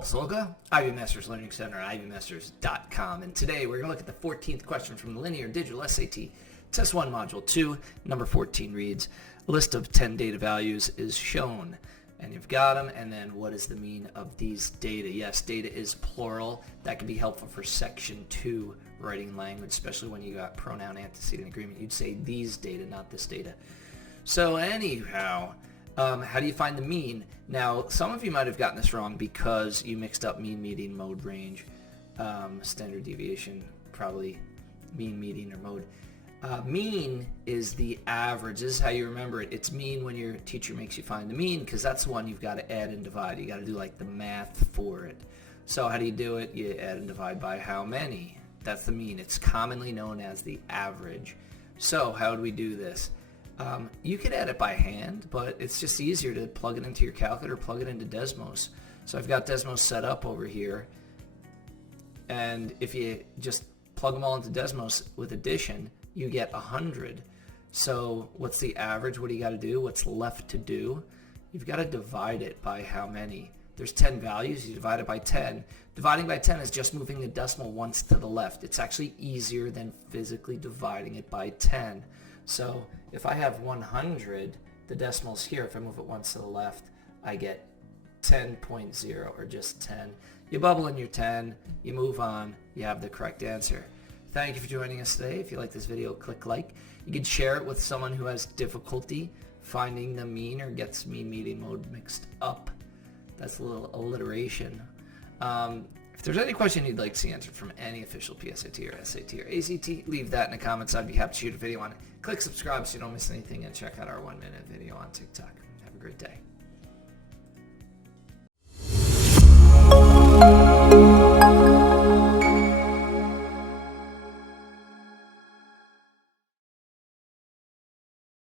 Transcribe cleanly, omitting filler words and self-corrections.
Paul Pasolga, Ivy Masters Learning Center, ivymasters.com. And today we're going to look at the 14th question from the Linear Digital SAT Test 1 Module 2. Number 14 reads, a list of 10 data values is shown. And you've got them, and then what is the mean of these data? Yes, data is plural. That can be helpful for Section 2 writing language, especially when you got pronoun antecedent agreement. You'd say these data, not this data. So anyhow, how do you find the mean? Now, some of you might have gotten this wrong because you mixed up mean, median, mode, range, standard deviation, probably mean, median, or mode. Mean is the average. This is how you remember it. It's mean when your teacher makes you find the mean, because that's the one you've got to add and divide. You got to do like the math for it. So how do you do it? You add and divide by how many. That's the mean. It's commonly known as the average. So how do we do this? You could add it by hand, but it's just easier to plug it into your calculator, plug it into Desmos. So I've got Desmos set up over here, and if you just plug them all into Desmos with addition, you get 100. So what's the average? What do you got to do? What's left to do? You've got to divide it by how many? There's 10 values. You divide it by 10. Dividing by 10 is just moving the decimal once to the left. It's actually easier than physically dividing it by 10. So if I have 100, the decimal's here. If I move it once to the left, I get 10.0, or just 10. You bubble in your 10, you move on, you have the correct answer. Thank you for joining us today. If you like this video, click like. You can share it with someone who has difficulty finding the mean or gets mean, median, mode mixed up. That's a little alliteration. If there's any question you'd like to see answered from any official PSAT or SAT or ACT, leave that in the comments. I'd be happy to shoot a video on it. Click subscribe so you don't miss anything, and check out our 1-minute video on TikTok. Have a great day.